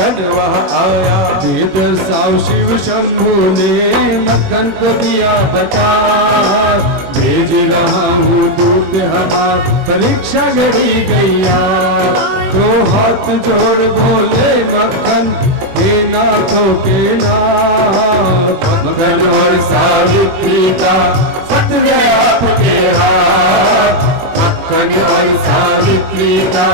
मक्खन वहाँ आया। वेद साव शिव शंभु ने मक्खन को दिया बता, भेज रहा हूँ दूत हमार परीक्षा गड़ी गैया। तो हाथ जोड़ बोले मक्खन हे नाथों के नाथ, मक्खन और सावित्री का फट गया आपके हाथ, मक्खन और सावित्री का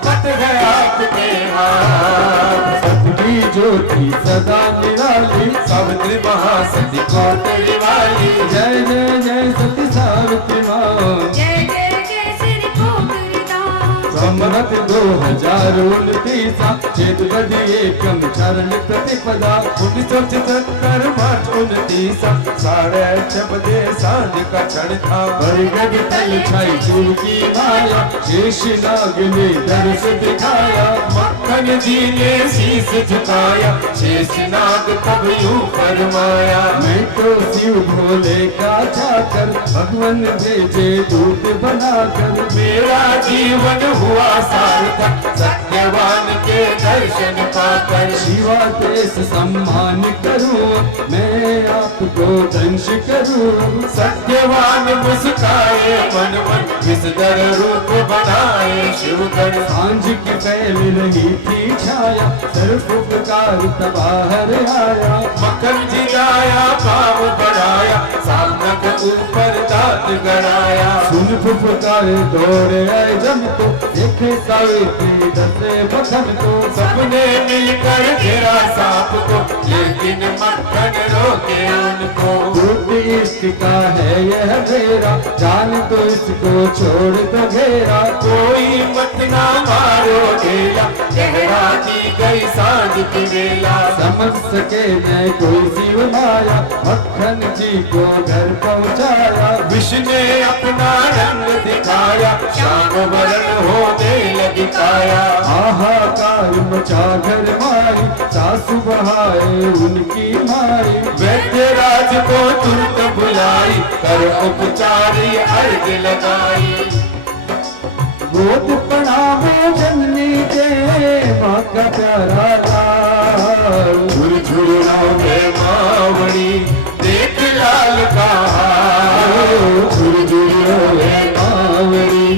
फट गया आपके हाथ। सतकी ज्योति सदा निराली, सावित्री महासती कोटड़ी वाली। जय जय जय सती सावित्री माँ, जय जय जय श्री कोटड़ी दास। संवत 2029 चेत बदी एकम चरण प्रतिपदा, 1976 मार्च 29 8:30 बजे सांझ का क्षण था। बरगद तल छाई शिव की माया, शेष नाग ने दर्श दिखाया। मक्खन जी ने शीश झुकाया, शेष नाग तब यूं फरमाया। मैं तो शिव भोले का चाकर, भगवान भेजे दूत बनाकर। मेरा जीवन हुआ सार्थक, सत्यवान के दर्शन पाकर। शिवा देश सम्मान करूं, मैं आपको दंश करूं। सत्यवान मुस्काए मन मन, विषधर रूप बनाए शिवगण। सांझ की फैल रही थी छाया, सर्वोपकार तबाहर आया। मक्खन जी आया भाव बढ़ाया, सामक ऊपर दांत गड़ाया। सुन फुफकारे दौड़े आए जम को, देखे सावित्री दसे मक्खन को। सबने मिलकर घेरा सांप को, लेकिन मक्खन रोके उनको। दूत इश्क का है यह घेरा, जान तो इसको छोड़ दो घेरा। कोई मत ना मारो ढेला, गहरा दी गई सांझ की बेला। समझ सके न कोई शिव माया, मक्खन जी को घर पहुँचाया। विष्णु ने अपना रंग दिखाया, श्याम वरण होने लगी काया। हाहाकार मचा घर मारी, सासु बहाए उनकी मारी। वैद्य राज को तुरंत बुलाई, कर उपचारी अर्घ लगाई। गोद प्रणामो जननी दे, माँ का प्यारा लाल। झुरझुराओ में मावड़ी, देख लाल का हाल। झुरझुराओ में मावड़ी,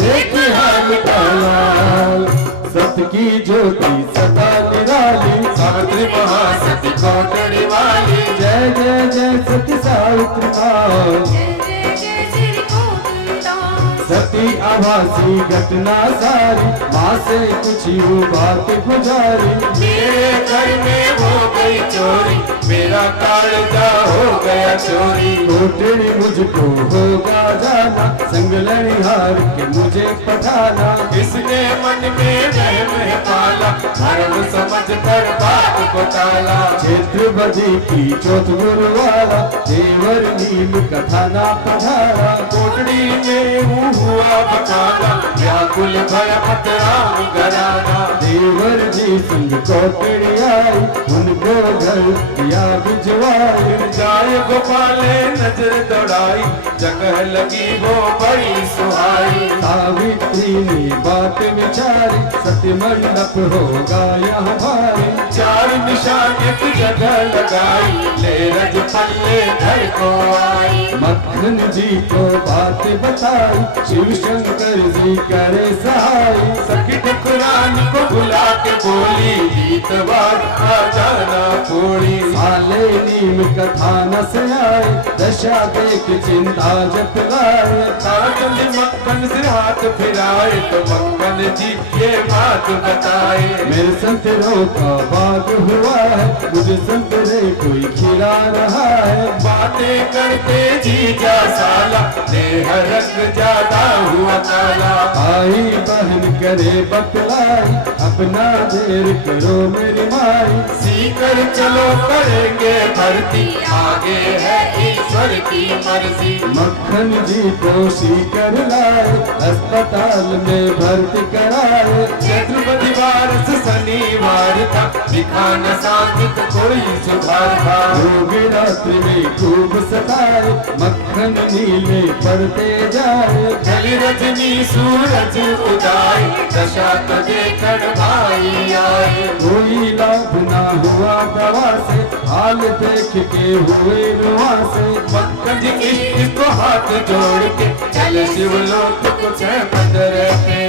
देख लाल का लाल। सत की ज्योति सदा निराली, सावित्री महासती कोटड़ी वाली। जय जय जय सती सावित्री माँ, जय जय जय श्री कोटड़ी दास। सती आभासी घटना सारी, माँ से कुछ यूं बात गुजारी। मेरे घर में हो गई चोरी, मेरा कालजा हो गया चोरी। कोटड़ी मुझको होगा जाना, संग लड़िहार के मुझे पठाना। इसने मन में वहम है पाला, धर्म समझ कर बात को टाला। क्षेत्र बदी की चौथ गुरुवारा, देवर नीम कथा ना पधारा। कोटड़ी में हुआ बकाना, व्याकुल भय मत राम घराना। देवर जी संग कोटड़ी आई, उनको घर किया भिजवाई। जाय गोपाले नजर दौड़ाई, जगह लगी वो बड़ी सुहाई। सावित्री ने बात विचारी, सत्य मंडप होगा यहाँ भारी। चार निशान एक जगह लगाई, ले रज पल्ले घर को आई। मक्खन जी को बात बताई, शिव शंकर जी करे सहाय। सखी ठकुरान को बुला के बोली, गीतवार आ जाना कोड़ी। साले नीम कथा न से आए, दशा देख चिंता जत लाए। ताजल मक्खन से हाथ फिराए, तो मक्खन जी ये बात बताए। मेरे संतरों का बाग हुआ है, मुझे संतरे कोई खिला रहा है। बातें करते जीजा साला, देह रंग ज्यादा हुआ काला। आई बहन करे बतलाई, अपना देर करो मेरी माई। सीकर चलो करेंगे भर्ती, आगे है ईश्वर की मर्जी। मक्खन जी को सीकर लाए, अस्पताल में भर्ती कराए। छत्रपति वारस शनिवार था, दिखा न साधित कोई सुधार। भार भार रोग रात्रि में खूब सताए मक्खन नीले पड़ते जाए चली रजनी सूरज उदाई दशा तो देखण भाई आए कोई लाभ ना हुआ दवा से हाल देख के हुए रुआ से मक्खन जी इष्ट को हाथ जोड़ के चले शिवलोक को छह पंद्रह पे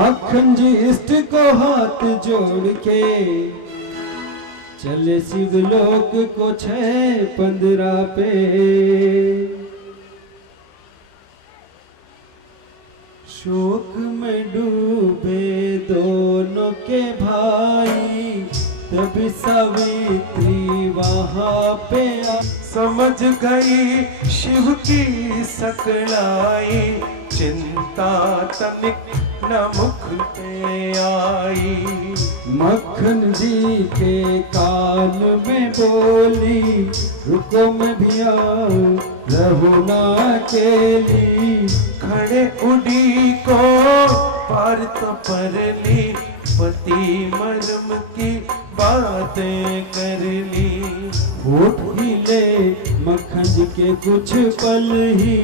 मक्खन जी इष्ट को हाथ जोड़ के चले शिवलोक को 6-15 पे शोक में डूबे दोनों के भाई तब सावित्री वहां पे समझ गई शिव की सकलाई चिंता तनिक न मुख पे आई मक्खन जी के कान में बोली रुको मैं भी आऊं रहुना अकेली खड़े उड़ी को पार तो परली पति मर्म की बातें कर ली होठ हिले मक्खन जी के कुछ पल ही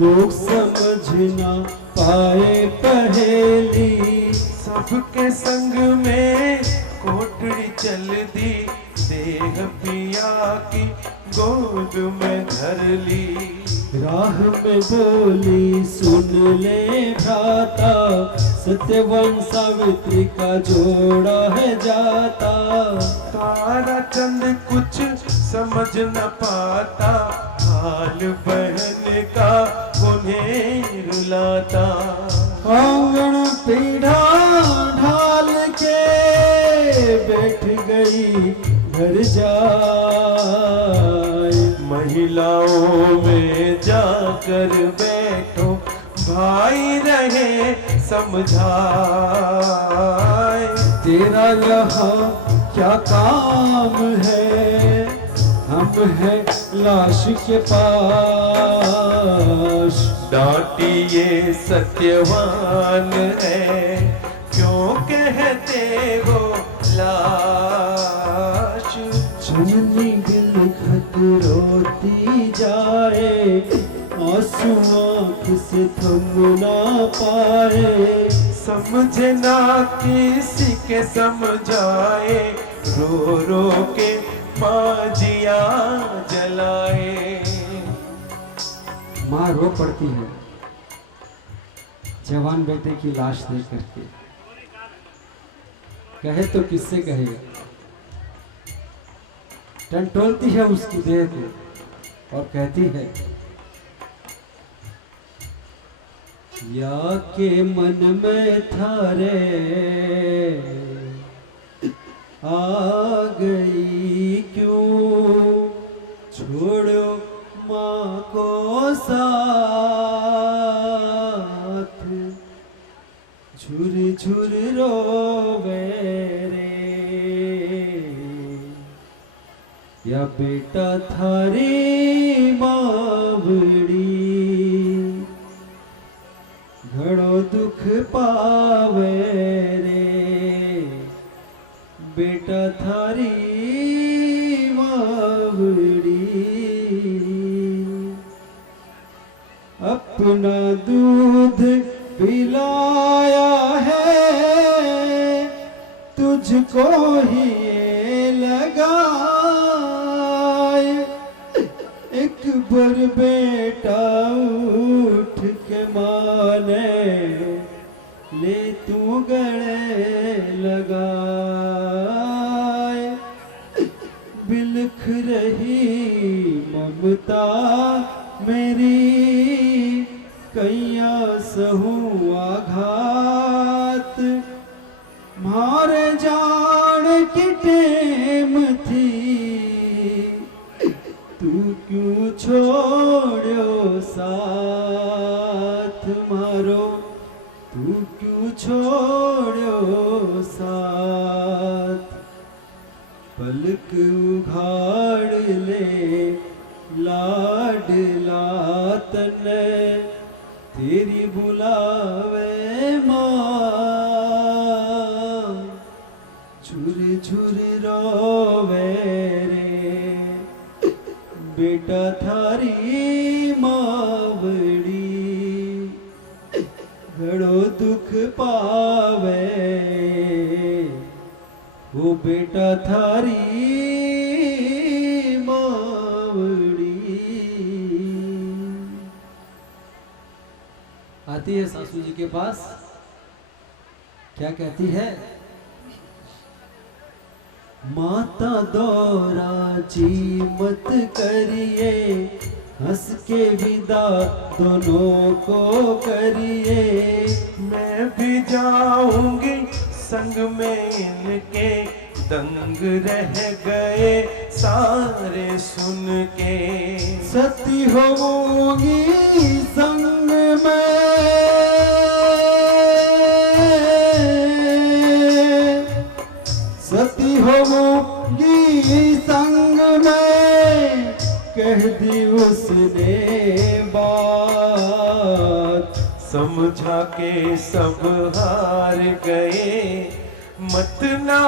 लोग समझना पाए पहेली सबके संग में कोटड़ी चल दी देह पिया की गोद में धर ली राह में बोली सुन ले भ्राता सत्यवान सावित्री का जोड़ा है जाता तारा चंद कुछ समझ न पाता हाल बहन का उन्हें रुलाता आंगन पीढ़ा ढाल के बैठ गई घर जाए महिलाओं में जाकर बैठो भाई रहे समझाए तेरा यहाँ क्या काम है हम है लाश के पास डांटिए सत्यवान है क्यों कहते हो लाश जननी दिल खत रोती जाए आंसू आँख से थम ना पाए समझे ना किसी के समझाए रो रो के माजिया जलाए माँ रो पड़ती है जवान बेटे की लाश देख करके कहे तो किससे कहेगा टंटोलती है उसकी देह को और कहती है या के मन में थारे आ गई क्यों छोड़ो माँ को साथ झुर झुर रोवे रे या बेटा थारी मावड़ी घड़ो दुख पावे रे बेटा थारी मावड़ी अपना दूध पिलाया है तुझको ही ये लगाए एक बार बेटा उठ के माने ले तू गले लगाए बिलख रही ममता मेरी कैया सहू आघात मारे जान की टेम थी तू क्यों छोड़ो साथ मारो तू क्यों छोड़ो साथ पलक उघाड़ ले लाडला तने तेरी बुलावे माँ झुर झुर रोवे रे बेटा थारी मावड़ी, घड़ो दुख पावे वो बेटा थारी मावड़ी। आती है सासू जी के पास, क्या कहती है? माता दौरा जी मत करिए, हंस के विदा दोनों को करिए। मैं भी जाऊंगी संग में इनके, दंग रह गए सारे सुन के। सती होगी संग में, सती होगी संग में, कह दी उसने बात। समझा के सब हार गए, मत ना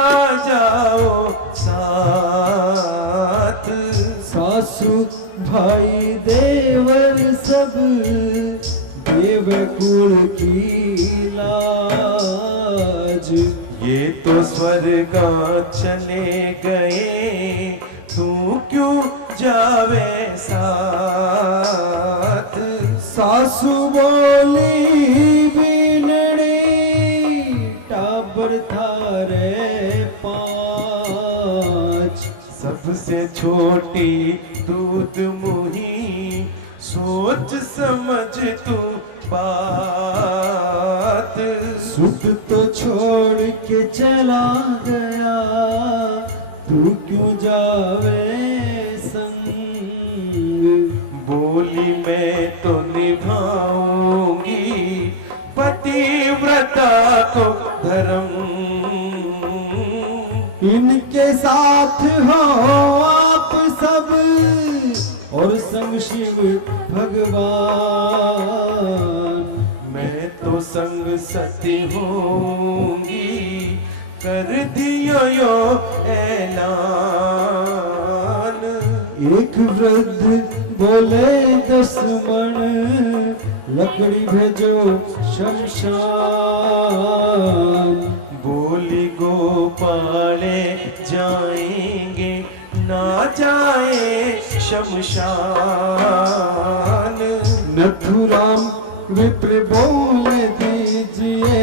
जाओ साथ। सासू भाई देवर सब देव कुल की लाज। ये तो स्वर्गा चले गए, तू क्यों जावे साथ। सासू बोली बीनड़ी टाबर थारे पांच। सबसे छोटी दूध मुही, सोच समझ तू बात। सुख तो छोड़ के चला गया, तू क्यों जावे संग। बोली मैं तो निभाऊंगी पतिव्रता को धर्म। इनके साथ हो आप सब और संग शिव भगवान। मैं तो संग सती होंगी, कर दियो यो ऐलान। एक वृद्ध बोले 10 मन, लकड़ी भेजो शमशान। बोली गोपाले जाएंगे ना जाए शमशान। नथुराम विप्र बोल दीजिए,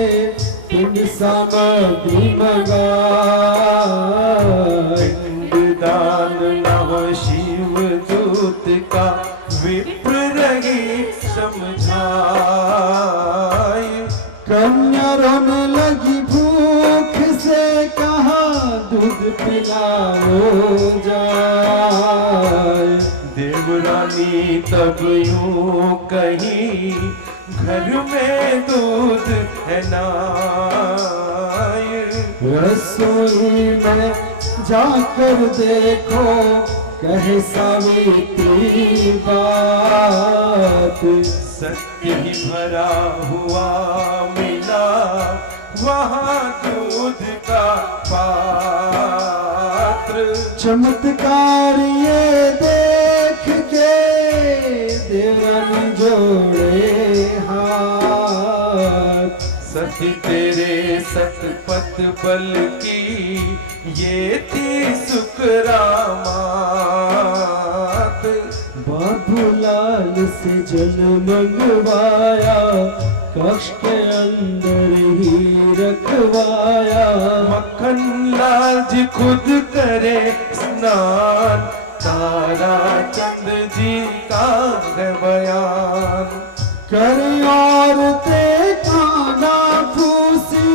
पिंड सामग्री मंगाए। पिंडदान नव शिव दूत का, विप्र रही समझाए। कन्या रोने लगी भूख से, कहा दूध पिलाओ जाए। देवरानी तब यूं कही, घर में दूध है नाय। रसोई में जाकर देखो, कहे सावित्री बात। सत्य ही भरा हुआ मिला वहाँ दूध का पात्र। चमत्कार ये देख के देवरानी जोड़े हाथ। सती तेरे सतपथ बल की, ये थी सुकरामात। बाबूलाल से जल मंगवाया, कक्ष के अंदर ही रखवाया। मक्खन लाल जी खुद करे स्नान, तारा चंद जी का है बयान। कर औरतें खाना फूसी,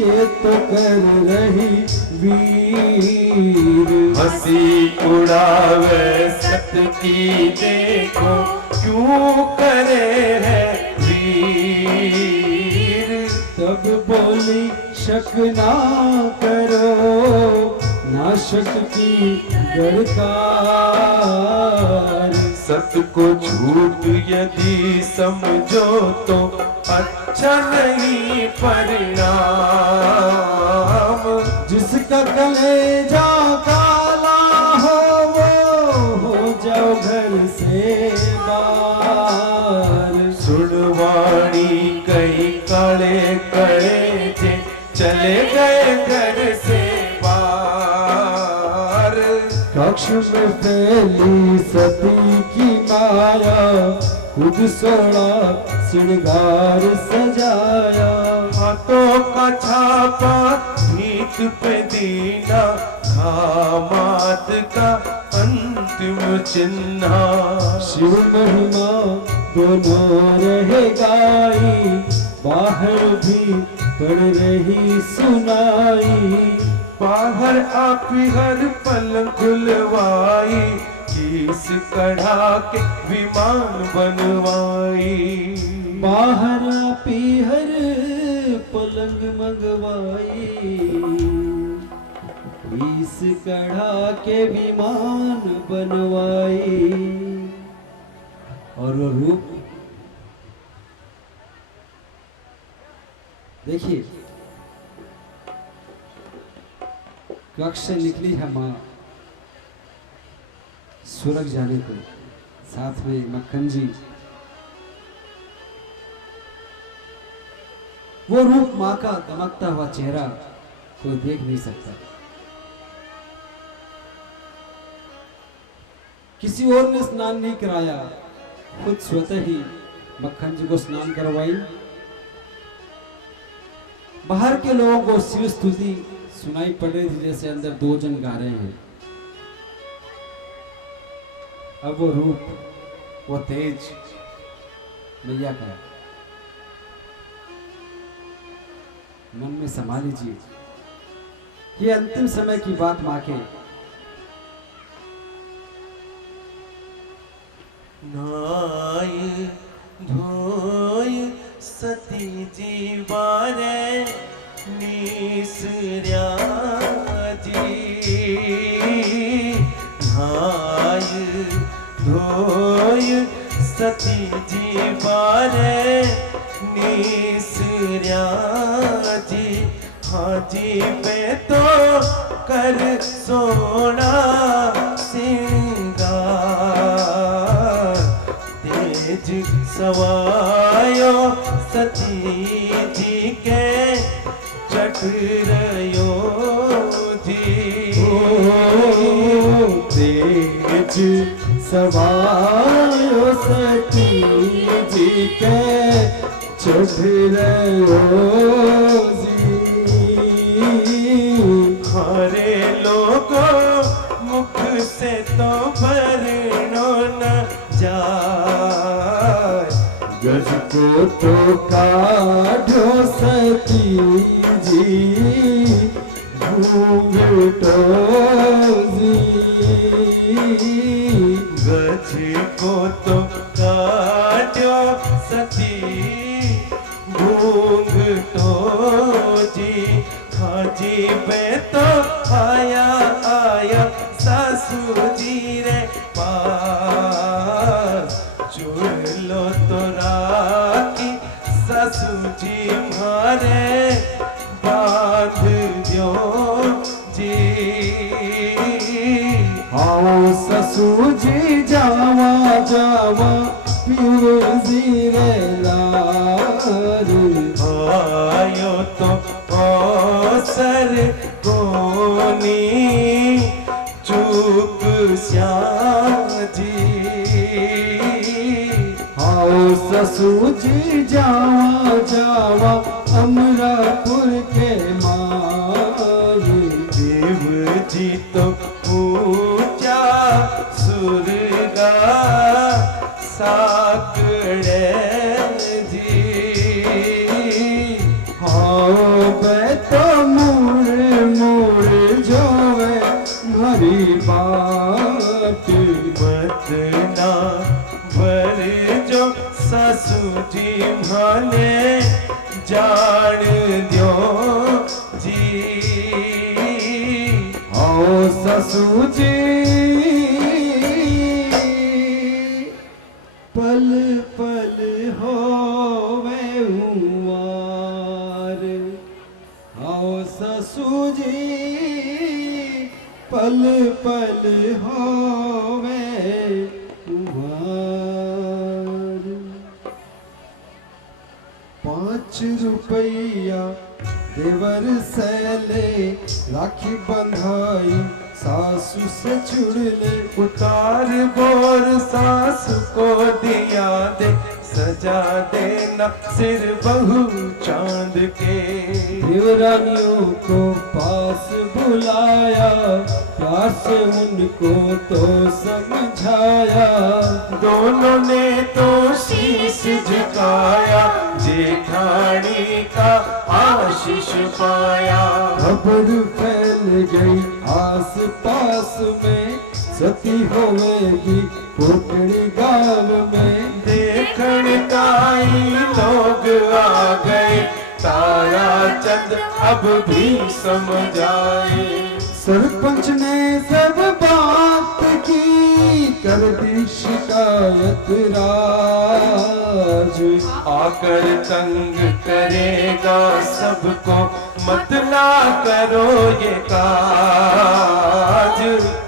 ये तो कर रही वीर। हंसी उड़ावे सत की देखो, क्यों करे है वीर। तब बोली शक ना करो, नाशक की गड़कार। सत को झूठ यदि समझो तो अच्छा नहीं परिणाम। जिसका कलेजा काला हो वो हो जाओ घर से बाहर। सुनवाणी कई काले कड़े थे चले गए घर से बाहर। कक्ष में फैली सती की माया, खुद सोना श्रृंगार सजाया। हाथों का छापा भीत पे दीना, खामात का अंतिम चिन्ह। शिव महिमा दोनों रह गाई, बाहर भी कर रही सुनाई। बाहर आप हर पल खुलवाई, किस कढ़ा के विमान बनवाई। बाहर पीहर पलंग मंगवाई, इस कढ़ा के विमान बनवाई। और वो रूप देखिए, कक्ष से निकली है माँ स्वर्ग जाने को, साथ में मक्खन जी। वो रूप माँ का दमकता हुआ चेहरा कोई देख नहीं सकता। किसी और ने स्नान नहीं कराया, खुद स्वतः ही मक्खन जी को स्नान करवाई। बाहर के लोगों को शिव स्तुति सुनाई पड़ रही थी, जैसे अंदर दो जन गा रहे हैं। अब वो रूप, वो तेज मैया का मन में समा लीजिए। ये अंतिम समय की बात मां के। नाय धोय सती जीवारे निसर्या जी। नाय धोय सती जीवारे निसर्या जी। हाँ जी मैं तो कर सोना सिंगार, तेज सवायो सती जी के चटरयो जी। तेज सवायो सती जी के चढ़ो जी। हरे लोगों मुख से तो वर्णो न जाए, गज को तो काढ़ो सती जी घूंघटो जी। गज को तो काटो सती घूंघटो जी। हाजी मैं तो आया आया सासू जी रे पास, जुड़ लो तो राखी सासू जी मारे बांध दो जी। आओ ससुर जी जावा जावा पीवे जीरे लार। आयो तो सर कोनी चूक श्याम जी। आओ ससुर जी जावा जावा अमरापुर के मार। देव जी तो पूजा सुरगा साकड़े जी। आओ बे तो मुड़ मुड़ जोवे भरी बात। मत ना भर जो सासू जी माने जान दो जी। आओ ससुर जी पल पल होवे पल पल होवे कुंवार। 5 रुपया देवर सैले, राखी बंधाई सासू से जुड़ले। उतार बोर सासू को दिया दे, सजा देना सिर बहू चांद के। देवरानियों को पास बुलाया, प्यार से उनको तो समझाया। दोनों ने तो शीश झुकाया, जेठानी का आशीष पाया। खबर फैल गई आस पास में, सती होवेगी कोकड़ी गांव में। देखण ताई लोग आ गए, तारा चंद अब भी समझाए। सरपंच ने सब बात की, कर दी शिकायत राज। आकर तंग करेगा सबको, मत ना करो ये काज।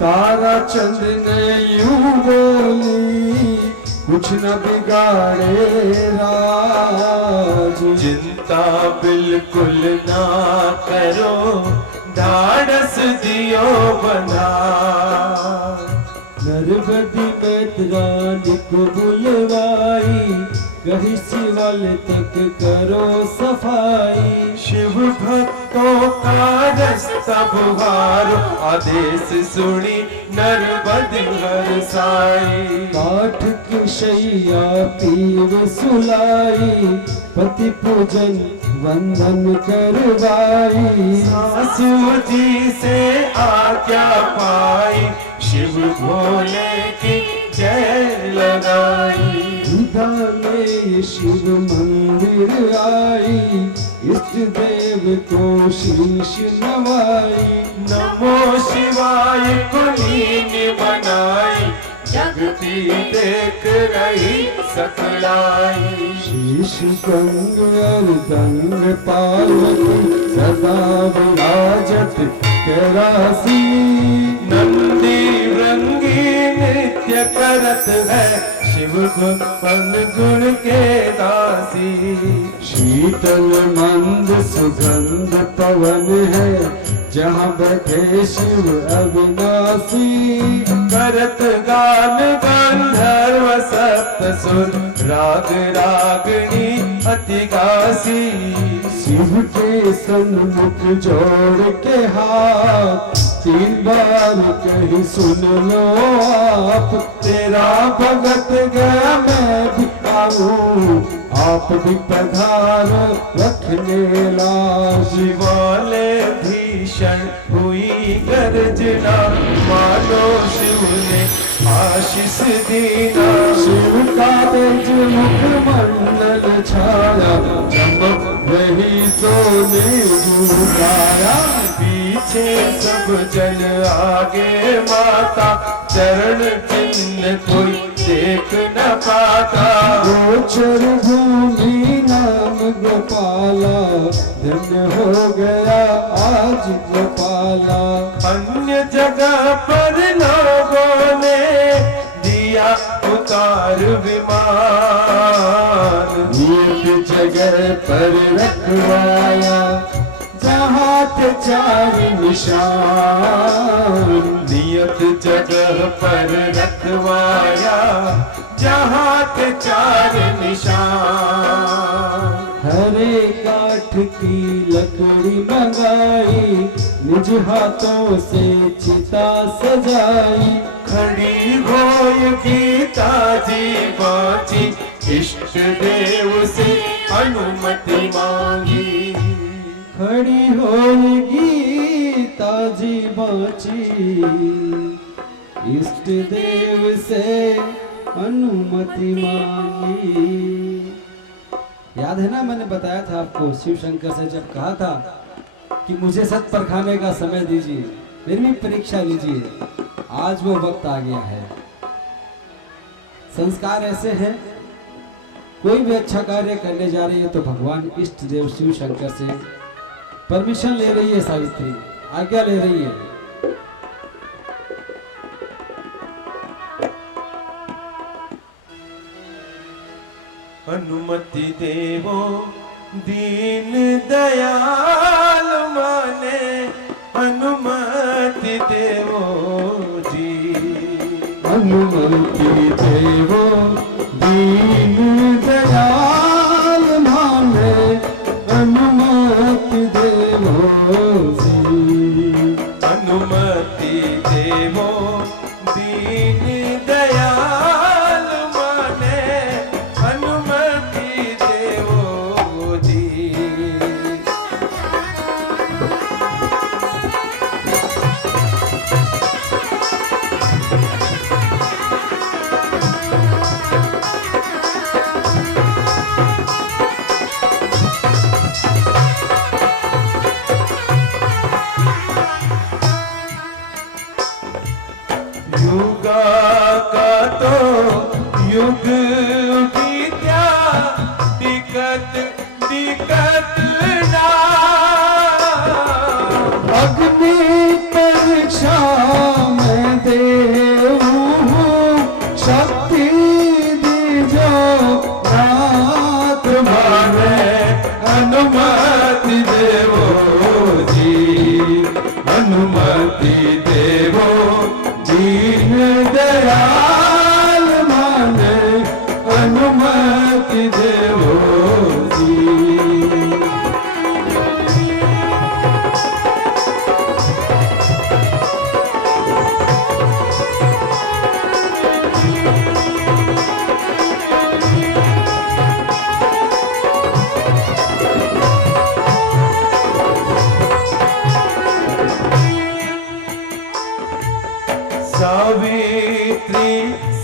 तारा चंद ने यूं बोली, कुछ न बिगाड़े राज। चिंता बिल्कुल ना करो, ढाढ़स दियो बना। नरबदी मैत्रानी को बुलवाई, कहीं शिवल तक करो सफाई। शिव भक्तों का रास्ता बुहारो, आदेश सुनी नरबदी हरसाई। काठ की शैया पीर सुलाई, पति पूजन वंदन करवाई। सासू जी से आज्ञा पाई, शिव भोले की जय लगाई। विदाले शिव मंदिर आई, इष्ट देव को शीश नवाई। नमो शिवाय को लीन बनाई, जगती देख रही सकलाई। शीश गंग अर्दंग पार्वती, सदा विराजत कैलासी। नंदी रंगी नृत्य करत है, शिव गुण गुण के दासी। शीतल मंद सुगंध पवन है, जहाँ बैठे शिव अविनाशी। करत गान गंधर्व सप्त सुर, राग रागनी अति गासी। शिव के सन्मुख जोड़ के हाथ, 3 बार कहीं सुन लो आप। तेरा भगत गया मैं भी आऊं, आप भी पधार रखने लाज। शिवालय भीषण हुई गर्जना, मानो शिव ने आशीष दीना। शिव का तेज मुख मंडल छाया, चमक रही सोने जुटाया। पीछे सब जन आगे माता, चरण चिन्ह कोई देख न पाता। गोचर भूमि नाम गोपाला, धन्य हो गया आज गोपाला। अन्य जगह पर लोगों ने दिया उतार विमान, नियत जगह पर रखवाया, जहाँ थे 4 निशान। नियत जगह पर रखवाया, जहाँ थे 4 निशान। हरे काठ की लकड़ी मंगाई, निज हाथों से चिता सजाई। खड़ी होय गीता जी बाची, इष्ट देव से अनुमति मांगी। खड़ी होगी ताजी बाची, इष्ट देव से अनुमति मांगी। याद है ना, मैंने बताया था आपको शिव शंकर से जब कहा था कि मुझे सत परखाने का समय दीजिए, मेरी भी परीक्षा लीजिए। आज वो वक्त आ गया है। संस्कार ऐसे हैं, कोई भी अच्छा कार्य करने जा रही है तो भगवान इष्ट देव शिव शंकर से परमिशन ले रही है, सावित्री आज्ञा ले रही है। अनुमति देवो दीन दयाल माने अनुमति देवो जी अनुमति देवो दीन दयाल माने अनुमति देवो जी अनुमति देवो दीन दयाल माने अनुमति देवो जी युगा का तो युग बीत्या दिक्कत दिक्कत ना अग्नि परीक्षा में देवूं शक्ति दीजो नाथ माने अनुमति देवो जी अनुमति देवो दीन दयाल माने अनुमति देवो जी सावित्री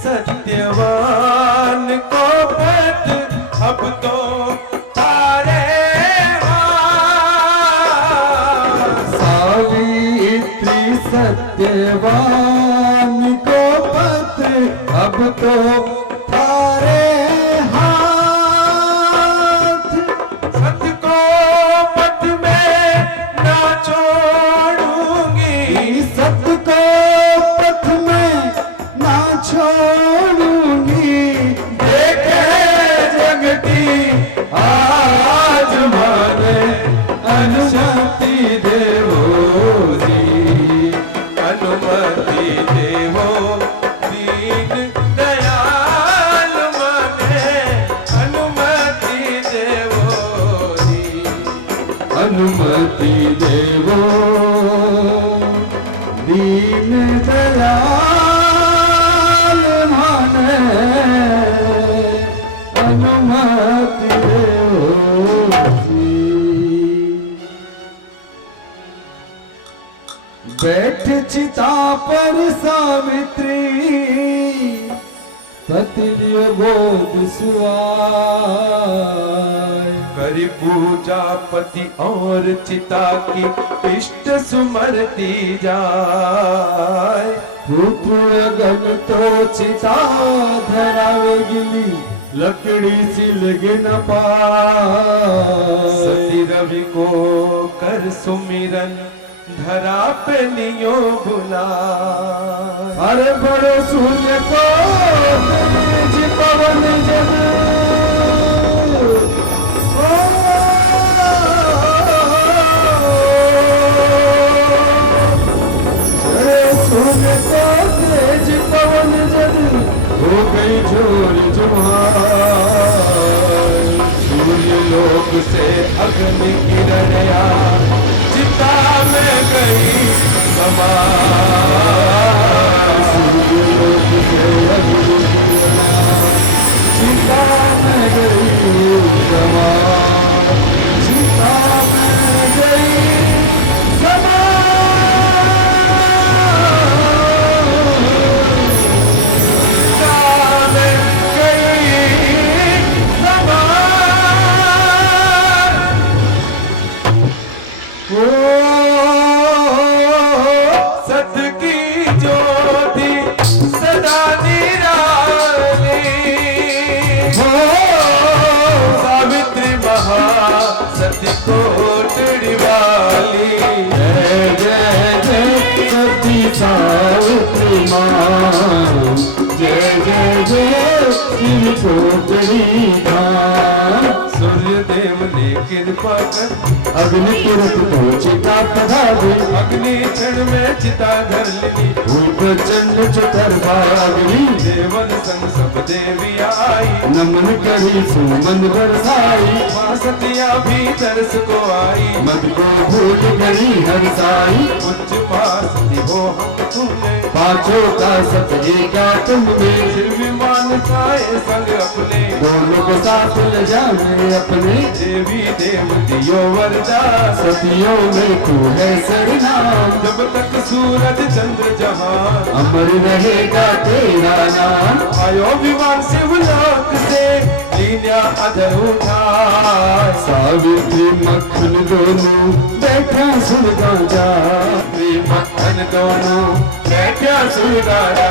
सत्यवान को पद अब तो तारे सावित्री सत्यवान को पत्र अब तो थारे हाथ सत्य को पथ में ना छोड़ूंगी सत्य को पथ में ना छोड़ूंगी देखे जगती आज माने अनुमति देवो जी अनुमति देवो दीन दयाल माने अनुमति देवो जी अनुमति देवो दीन दयाल माने अनुमति देवो जी। बैठ चिता पर सावित्री पति लियो गोद सुआय करी पूजा पति और चिता की इष्ट सुमरती जाए पुत्र गन तो चिता धरावे गिली लकड़ी सी लगे न पाए सती रवि को कर सुमिरन धरा पे नियो बुला अरे बड़ो सूर्य को तेज पवन जन अरे सूर्य को तेज पवन जन हो गई झोर जुमार सूर्य लोक से अग्नि किरण आ चिता में गई समा सूर्य लोक से अग्नि किरण चिता में गई समा चिता में गई समा सत की ज्योति सदा निराली सावित्री महा सती कोटड़ी वाली जय जय जय सती सावित्री माँ जय जय जय श्री कोटड़ी कोटरी धाम। सूर्य देव ने कृपा कर अग्नि किरत तो चिता पधारी, अग्नि क्षण में चिता धर ली। हुई प्रचंड चतर भागनी, देवन संग सब देवियां आई। नमन करी सुमन बरसाई, माँ सतिया भी दर्श को आई। मद को भूल गई हर साई, कुछ पास हो हम तुमने। पांचों का सत क्या तुमने, फिर विमान पाए संग अपने। दोनों को साथ ले जाने अपने, देवी देव दियो वरदान। सतियों में तू है सरनाम। जब तक सूरज चंद्र जहां, अमर रहेगा तेरा नाम। आयो विमान शिवलोक से, लीला अधर उठाए। सावित्री मक्खन दोनों बैठा सुलगा जा, मक्खन दोनों बैठा सुलगाया।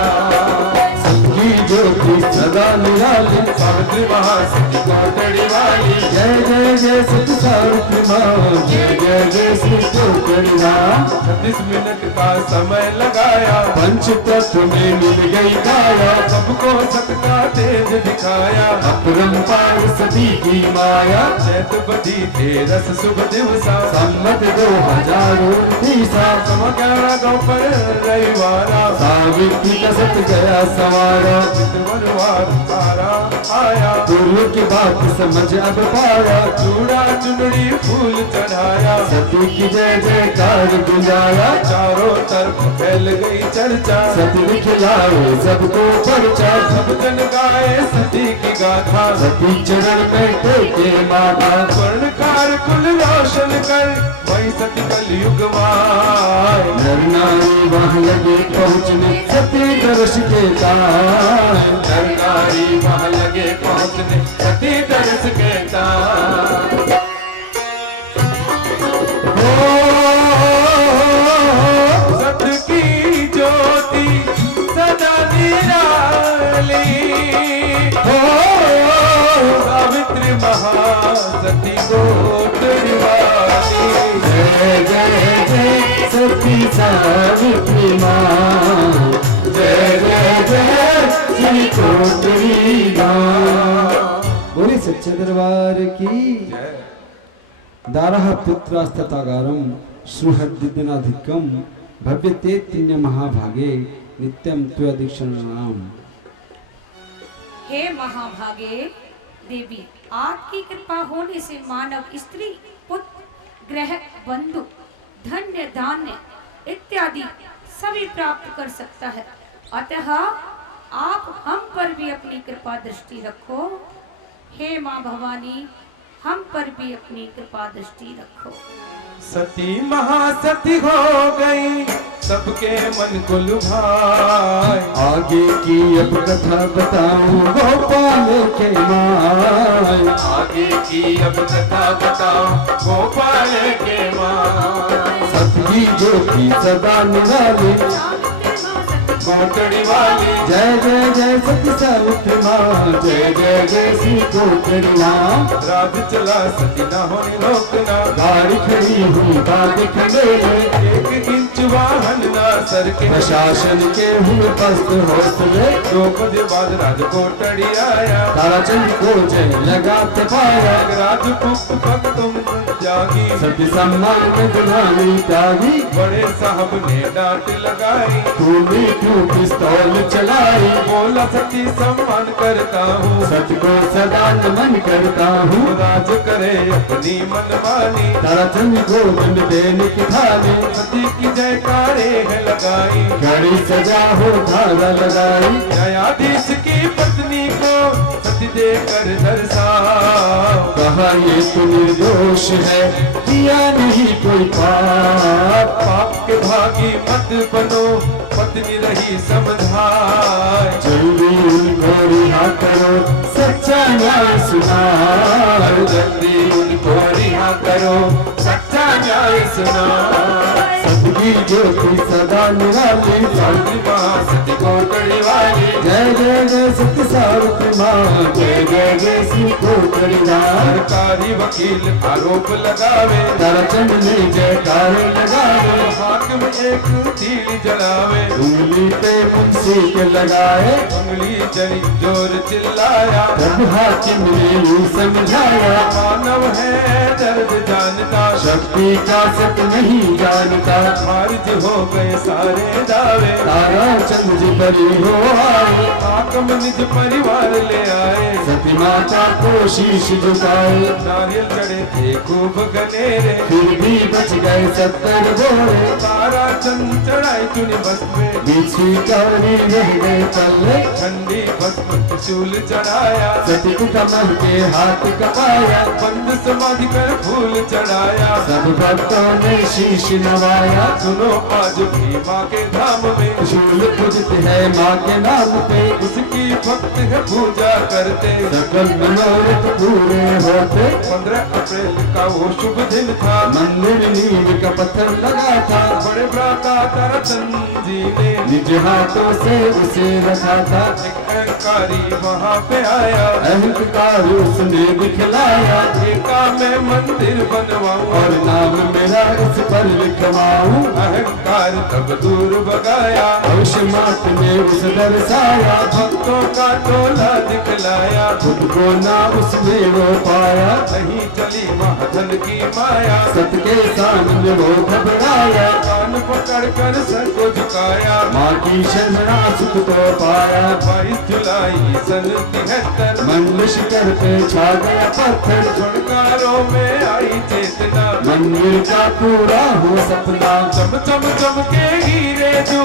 सबकी ज्योति सदा निराली, सावित्री महाशक्ति कोटड़ी वाली। जय जय जय सत सावित्री माँ, जय जय जय श्री कोटड़ी माँ। 36 मिनट का समय लगाया, पंच तत्व में मिल गई काया, सबको सबका तेज दिखाया। अपरंपार सती की माया। चैत बधी थे रस शुभ दिवसा, सम्मत 2030 समा 11 दोपहर रविवारा। सावित्री का सत गया सवारा, शुक्रवार तारा आया। पूर्व की बात समझ अब पाया, चूड़ा चुनरी फूल चढ़ाया। सती की जय जयकार गुंजाया। चारों तरफ फैल गई चर्चा, सती दिखलाए सबको परिचय, सब जन गाए सती की गाथा। सती चरण में टेके माथा। स्वर्णकार कुल रोशन कर, वही सती कलयुग माय। नर नारी वहाँ लगे पहुँचने, सती दर्श के ताय। नर नारी वहाँ लगे पहुँचने, सती दर्श के ताय। सत्य की ज्योति सदा निराली। सावित्री महासती कोटड़ी वाली। जय जय जय सती सावित्री माँ, जय जय जय श्री कोटरी माँ। बोली सच्चे दरबार की। दारः पुत्रास्ततागारम सुहृदिनाधिकम भव्यते तिन्य महाभागे नित्यम त्वदीक्षणाम। हे महाभागे देवी, आपकी कृपा होने से मानव स्त्री, पुत्र, ग्रह, बंधु, धन्य, धान्य इत्यादि सभी प्राप्त कर सकता है। अतः आप हम पर भी अपनी कृपा दृष्टि रखो। हे माँ भवानी, हम पर भी अपनी कृपा दृष्टि रखो। सती महासती हो गई, सबके मन को लुभाए। आगे की अब कथा बताऊं गोपाल के माय। आगे की अब कथा बताओ गोपाल के माँ। सतगी ज्योति सदा निराली, कोटड़ी वाली। जय जय जय सती सावित्री माँ, जय जय जय श्री कोटड़ी माँ। राज चला सती न होनी रोकना, गाड़ी खड़ी हुई बात खंडेले, 1 इंच वाहन ना सर के। प्रशासन के हुए पस्त हौसले, 2 बजे बाद राज कोटड़ी आया। ताराचंद को जय लगाते पाया। राजपुत्र तुम जागी, सती सम्मान में दुल्हानी त्यागी। बड़े साहब ने डांट लगाई। तूने क्यों पिस्तौल चलाई, बोला सती सम्मान करता हूँ, सत को सदा नमन करता हूँ। राज करे अपनी मनमानी। ताराचंद को दंड देने की थाली, सती की जयकारे है लगाई। घड़ी सजा हो धारा लगाई। न्यायाधीश की पत्नी को सती देकर दर्शाओ। कहा ये तो निर्दोष है, किया नहीं कोई पाप। पाप के भागी मत बनो, पत्नी रही समझाए। जल्दी उनको रिहा करो, सच्चा न्याय सुनाओ। जल्दी उनको रिहा करो, सच्चा न्याय सुनाओ। सतगी सबकी ज्योति सदा निराली, सावित्री माँ सती कोटड़ी वाली, जय जय जय सत्य सावित्री माँ, जय जय जय श्री कोटड़ी नाथ। सरकारी वकील आरोप लगावे, ताराचंद ने जयकार लगावे, हाकिम एक तीली जलावे, उंगली पे मुंशी के लगाए, उंगली जली जोर चिल्लाया, तब हाकिम ने यूं समझाया, मानव है दर्द जानता, शक्ति का सत नहीं जानता। खारिज हो गए सारे दावे, ताराचंद जी बरी हो आए, हाकिम निज परिवार ले आए, सती माता को शीश झुकाए, नारियल चढ़े थे खूब गनेरे, फिर भी बच गए 70 घोड़े, ताराचंद चढ़ाई चुनी बस में, बिछी चौरी रह गए पल्ले, ठंडी भस्म त्रिशूल चढ़ाया, सती को कमल के हाथ कपाया, बंद समाधि कर फूल चढ़ाया, सब भक्तों ने शीश नवाया, सुनो आज भी माँ के धाम में, शूल पूजते हैं माँ के नाम पे, उसकी भक्त है पूजा करते, सकल मनोरथ पूरे होते। 15 अप्रैल का वो शुभ दिन था, मंदिर नीम का पत्थर लगा था, बड़े भ्राता ताराचंद जी ने निज हाथों से उसे रखा था, एक अहंकारी वहाँ पे आया, अहंकार उसने दिखलाया, एका मैं मंदिर बनवाऊं और नाम मेरा इस पर लिखवाऊं। अहंकार तब दूर भगाया, अवश्य मात ने उस दर्शाया, भक्तों का टोला दिखलाया, खुद को ना उसमें वो पाया, नहीं चली महाधन की माया, सत के सामने वो घबराया, कान पकड़ कर सर को झुकाया, माँ की शरणा सुख तो पाया। 22 जुलाई सन 73 मन शिखर पे छा गया पत्थर, छुटकारों में आई चेतना, मंदिर का पूरा हो सपना, चम चम चम के हीरे जो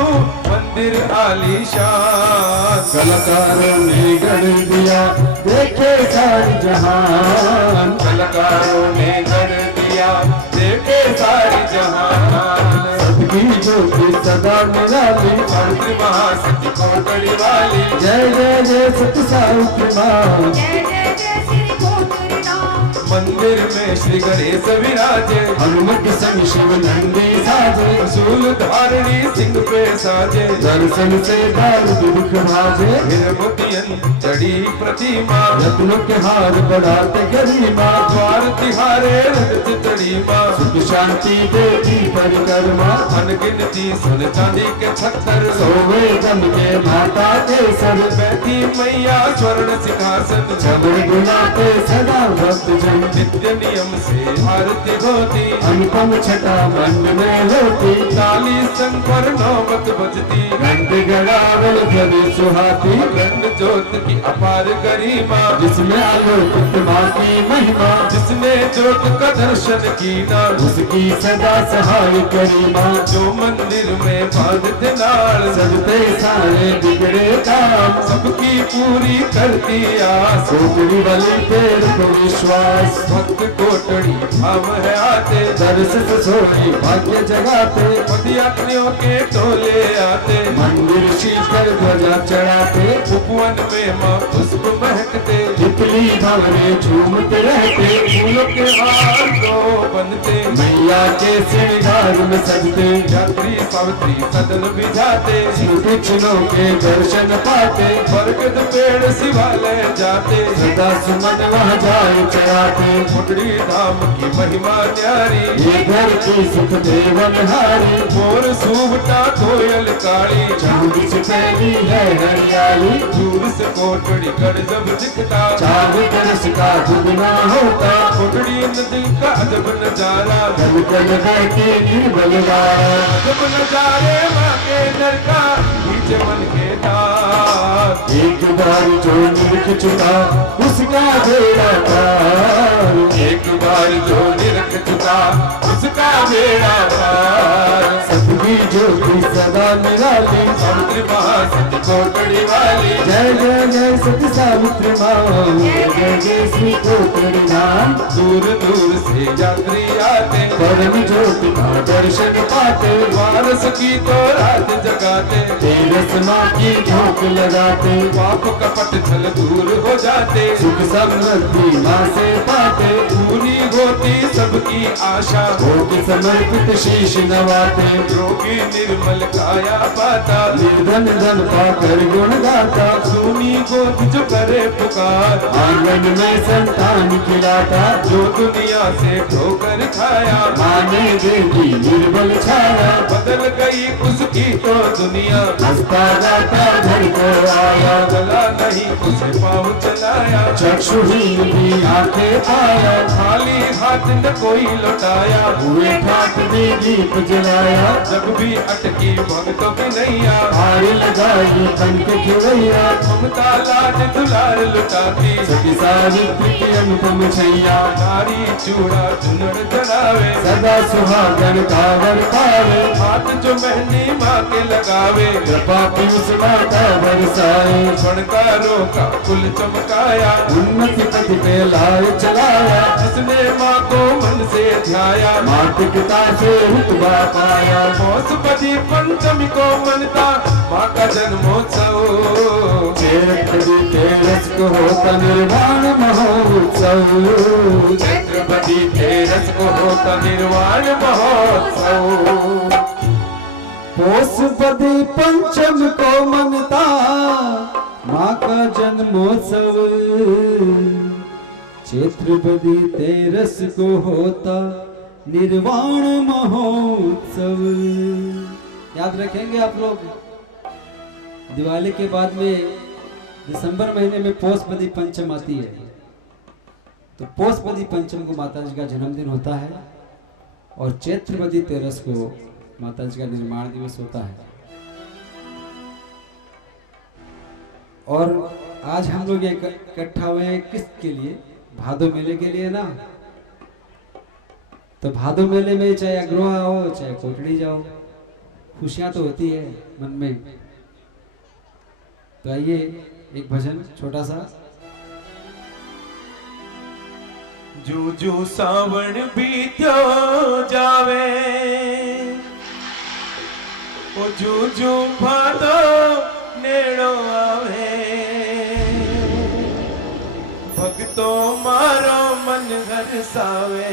मंदिर आलीशान, कलाकारों ने गढ़ दिया देखे सारी जहान, कलाकारों ने गढ़ दिया देखे सारी जहान, सबकी ज्योति सदा निराली, सावित्री महासती कोटड़ी वाली, जय जय जय सत्य सावित्री माँ। जय जय जय श्री कोटड़ी नाथ। मंदिर में श्री गणेश विराजे, हनुमत संग शिव नंदी साजे, त्रिशूल धारणी सिंह पे साजे, दर्शन से दार दुख भाजे, हिरमुतियन चढ़ी प्रतिमा, रत्नों के हार बढ़ाते गरिमा, द्वार तिहारे रजत चढ़ी माँ, सुख शांति देती परिक्रमा, अनगिनती सोने चांदी के 76, सोवे दम के माता के सर, बैठी मैया स्वर्ण सिंहासन, झगड़ गुलाते सदा भक्त जन, नित्य नियम से आरती होती, अनुपम छटा मंड में होती, ताली संग पर नौबत बजती, घंट गड़ावल ध्वनि सुहाती, अखंड ज्योत की अपार गरिमा, जिसमें आलोकित माँ की महिमा, जिसने ज्योत का दर्शन कीना, उसकी सदा सहाय करी माँ, जो मंदिर में बांधते नाल, सबते सारे बिगड़े काम, सबकी पूरी करती आस, कोटड़ी वाली पेड़ को विश्वास, भक्त कोटड़ी धाम है आते, दर्श से सोई भाग्य जगाते, पदयात्रियों के टोले आते, मंदिर शीतल ध्वजा चढ़ाते, उपवन में माँ पुष्प महकते, तितली भंवरे झूमते रहते, फूलों के हार दो बनते, मैया के श्रृंगार में सजते, यात्री सावित्री सदन बिझाते, कृष्णों के दर्शन पाते, बरगद पेड़ शिवालय जाते, सदा सुमन वहाँ जाए चढ़ाते, कोटड़ी धाम की महिमा न्यारी, ये घर की सुख देवन हारी, मोर सूबटा कोयल काली, चांदी से फैली है हरियाली, दूर से कोटड़ी कर जब दिखता, चांदी तरस का दुगना होता, कोटड़ी नदी का अजब नजारा, कल कल बहती निर्बल धारा, अजब नजारे माँ के नर का नीचे मन के तार, एक बार जो निरख चुका उसका बेड़ा पार, एक बार जो निरख चुका उसका बेड़ा पार, सतगुरु की ज्योति सदा निराली, सावित्री महासती कोटड़ी वाली, जय जय जय सती सावित्री माँ, जय जय जय श्री कोटड़ी नाम। दूर दूर से यात्री आते, परम ज्योति का दर्शन पाते, वारस की तो रात जगाते, तेरस माँ की झोंक लगाते, पाप कपट छल दूर हो जाते, सुख समृद्धि माँ से पाते, पूरी होती सबकी आशा, होके समर्पित शीश नवाते, योगी निर्मल काया पाता, निर्धन धन पाकर गुण गाता, सुनी गोद जो करे पुकार, आंगन में संतान खिलाता, जो दुनिया से ठोकर खाया, माने देगी निर्बल छाया, बदल गई उसकी तो दुनिया, हंसता गाता घर को आया, चला नहीं उसे पाँव चलाया, चक्षुहीन भी आंखें पाया, खाली हाथ न कोई लौटाया, हुए ठाट में दीप जलाया, जब भी अटकी भक्तों की नैया, हार लगाई तन के खिवैया, ममता लाड दुलार लुटाती, सती सावित्री की अनुपम छैया, नारी चूड़ा चुनर चढ़ावे, सदा सुहागन कावर पावे, हाथ जो मेहंदी माँ के लगावे, कृपा पीयूष माता बरसाए, स्वर्णकारों का कुल चमकाया, उन्नति पथ पे लाए चलाया, जिसने माँ को मन से ध्याया, मात पिता से रुतबा पाया, पौषपदी पंचमी को मनता माँ का जन्मोत्सव, चैत्रपदी तेरस को होता निर्वाण महोत्सव, चैत्रपदी तेरस को होता निर्वाण महोत्सव, पौषपदी पंचम को मनता माँ का जन्मोत्सव, चैत्रपदी तेरस को होता निर्वाण महोत्सव। याद रखेंगे आप लोग, दिवाली के बाद में दिसंबर महीने में पौषपदी पंचम आती है, तो पौषपदी पंचम को माता जी का जन्मदिन होता है और चैत्रपदी तेरस को माता जी का निर्माण दिवस होता है। और आज हम लोग इकट्ठा हुए हैं किसके लिए? भादो मेले के लिए ना। तो भादो मेले में चाहे अग्रोहा हो चाहे कोटड़ी जाओ, खुशियां तो होती है मन में। तो आइए एक भजन छोटा सा। जू जू सावण बीत्यो जावे, ओ जू जू भादो नेड़ो आवे, भक्तो मारो मन हरसावे,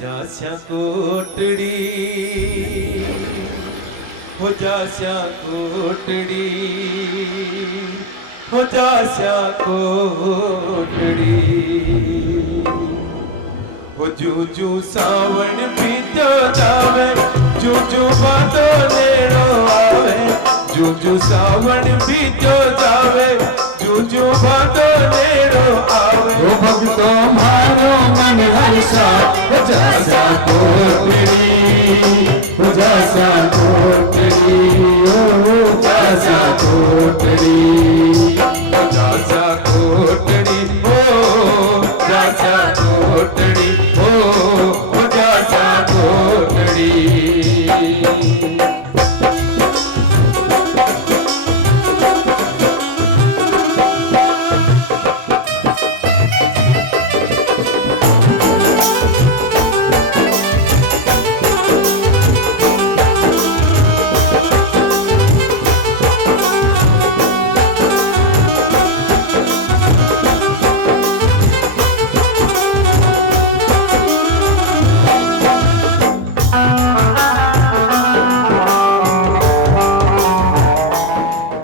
जास्या कोटड़ी हो जास्या कोटड़ी हो जास्या कोटड़ी, हो जू जू सावण बीत्यो जावे, जू जू भादो नेड़ो आवे, जू जू सावण बीत्यो जावे, जू जू भादो नेड़ो आवे, ओ भक्तो मारो मन हर्षा, हो जास्या कोटड़ी हो जास्या कोटड़ी, ओ जास्या कोटड़ी।